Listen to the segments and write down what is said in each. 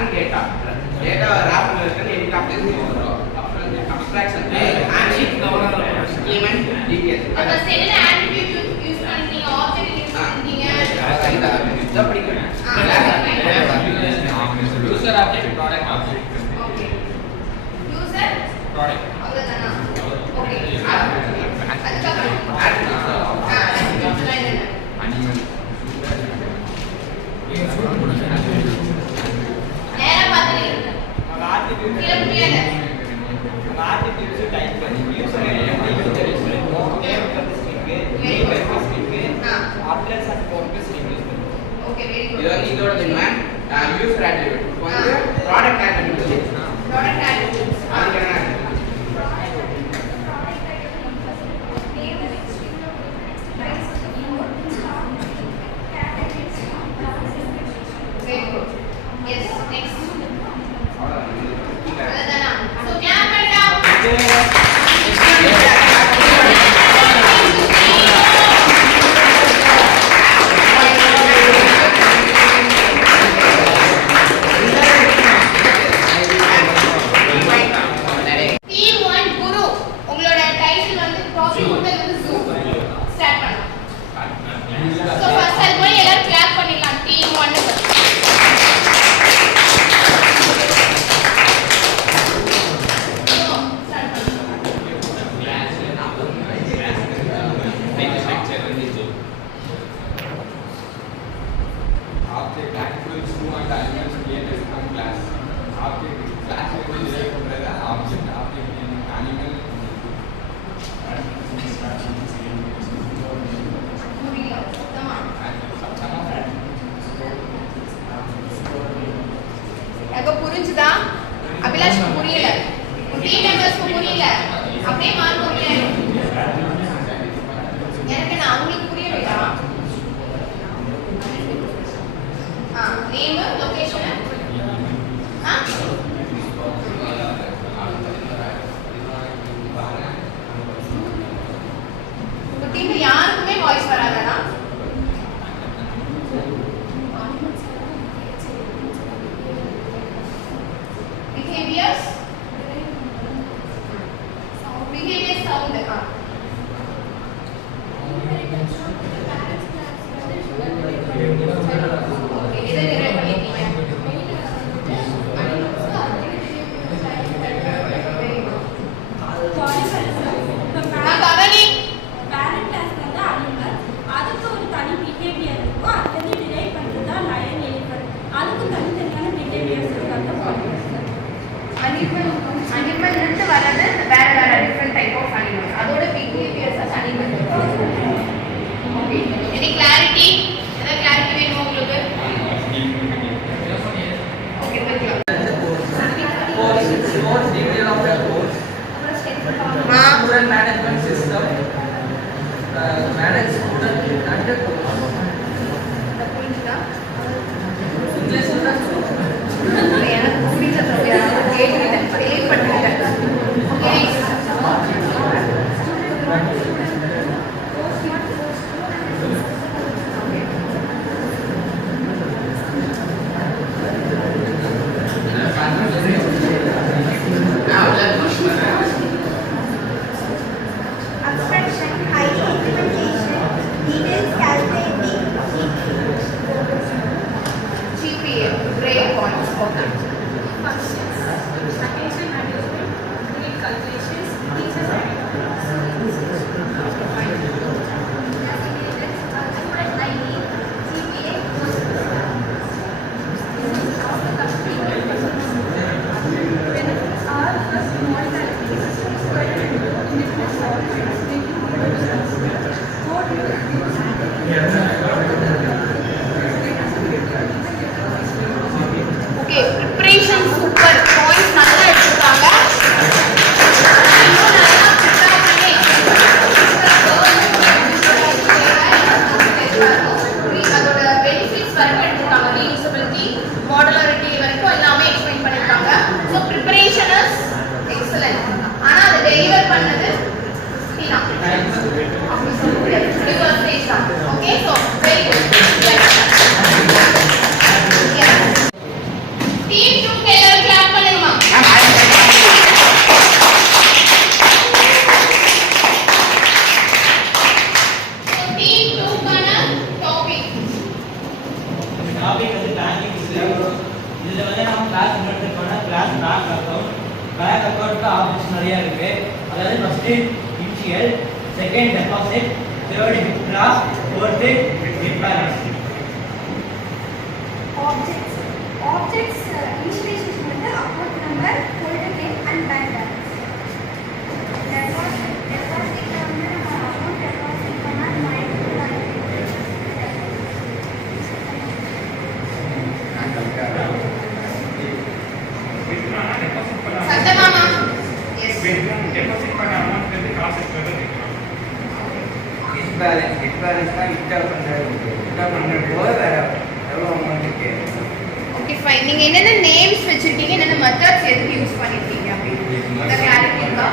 tracking data. Data wrap பண்ணிருக்கேன் edit option வரும். அப்புறம் இந்த abstraction and element details. அப்ப செல்ல attribute யூஸ் பண்ணீங்க ஆப்ஜெக்ட் யூஸ் பண்ணீங்க. இத படிக்கணும். user object product object. Okay. user product. அவ்வளவுதானா? Okay. User attribute. Product attribute. Product attribute. Very good. Yes. Next. Aladana. So clap பண்ணுடா. Object attributes who and elements created from class. Object class will derived from the object in animal. எனக்கு புரிஞ்சுதா? அபிலாஷ் புரியல. டீம் மெம்பர்ஸ்க்கு புரியல. அப்படியே மார்க் புரியல. எனக்கு நான் உங்களுக்கு புரியலையா? நேம் லொகேஷன் உங்க டீம்ல யாருக்குமே வாய்ஸ் வராதா? behaviors sound இதை நிறைய பண்ணிட்டீங்க. அனிமல் இருந்து வர்றது வேற வேற டிஃபரெண்ட் டைப் ஆஃப் அனிமல்ஸ். அதோட behaviours animal. Okay. Any clarity? ஏதாவது கிளாரிட்டி வேணுமா உங்களுக்கு? ஓகே போய்க்கலாம். Course detail of the course. Student management system. Manage student and the course. புரிஞ்சுதா? English எனக்கு புரிஞ்சது கேட்கிறேன் சேவ் பண்ணிட்டேன். Okay abstraction, high implementation, details calculating, GPA grade points. Okay. functions, attention management, grade calculations, teachers and Okay, team 2 எல்லாரும் கிளாப் பண்ணுங்கமா. டீம் 2 கான டாபிக் வந்து banking system. இதுல வந்து நம்ம கிளாஸ் நடத்திட்டு போனா கிளாஸ் பேங்க் அக்கவுண்ட்ல ஆப்ஷன்ஸ் நிறைய இருக்கு. அதாவது first initial, second deposit, third class, fourth deposit. Objects initialization வந்து account number, holder name and bank balance. Deposit வந்து நம்ம account deposit பண்ணா சத்தமாமா. எஸ். டெபாசிட் பண்ண அமௌண்ட் வந்து காசு இருக்கிறது போது வேற எவ்வளோ அமௌண்ட் இருக்கு. Okay fine. நீங்க என்னென்ன நேம்ஸ் வச்சிருக்கீங்க, என்னென்ன மெத்தட்ஸ் எதுக்கு யூஸ் பண்ணிருக்கீங்க அப்படின்னு அத கிளாரிட்டி இருக்கா?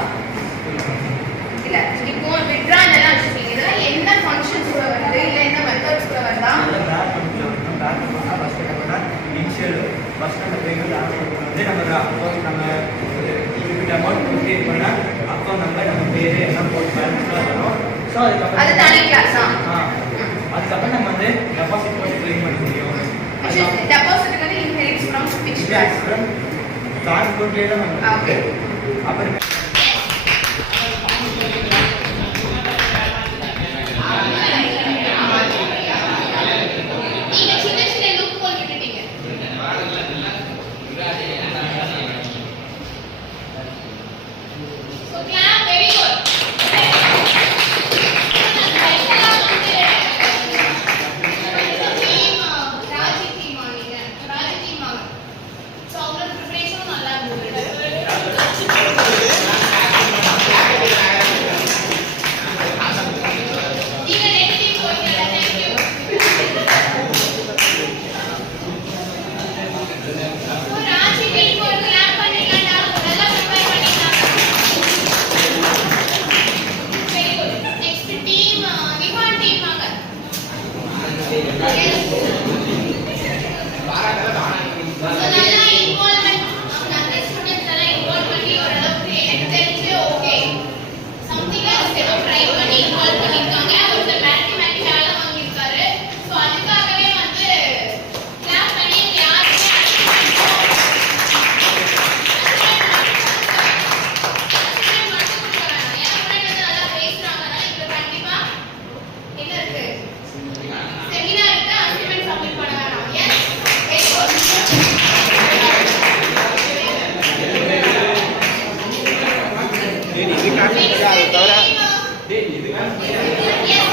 இல்ல இப்போ வித்ட்ரா என்னெல்லாம் வச்சிருக்கீங்க, இதெல்லாம் என்ன ஃபங்க்ஷன்ஸ் கூட வருது, இல்ல என்ன மெத்தட்ஸ் கூட வருதா? இனிஷியல் ஃபர்ஸ்ட் அந்த பேமெண்ட் வந்து நம்ம அக்கௌண்ட் நம்ம லிமிட் அமௌண்ட் கிரியேட் பண்ணா அக்கௌண்ட் நம்பர் நம்ம பேரு எல்லாம் போட்டு பேலன்ஸ்லாம் வரும். ஸோ அது தனி கிளாஸா? அதுக்கப்புறம் நம்ம வந்து டெபாசிட் போட்டு கிளைம் பண்ண முடியும். டெபாசிட் வந்து இன்ஹெரிட்ஸ் ஃப்ரம் விச் கிளாஸ்? டிரான்ஸ்போர்ட்ல நம்ம ஓகே. அப்புறம் நீங்க சின்ன சின்ன லூப் ஹோல் விட்டுட்டீங்க. So clap, very good. Yes.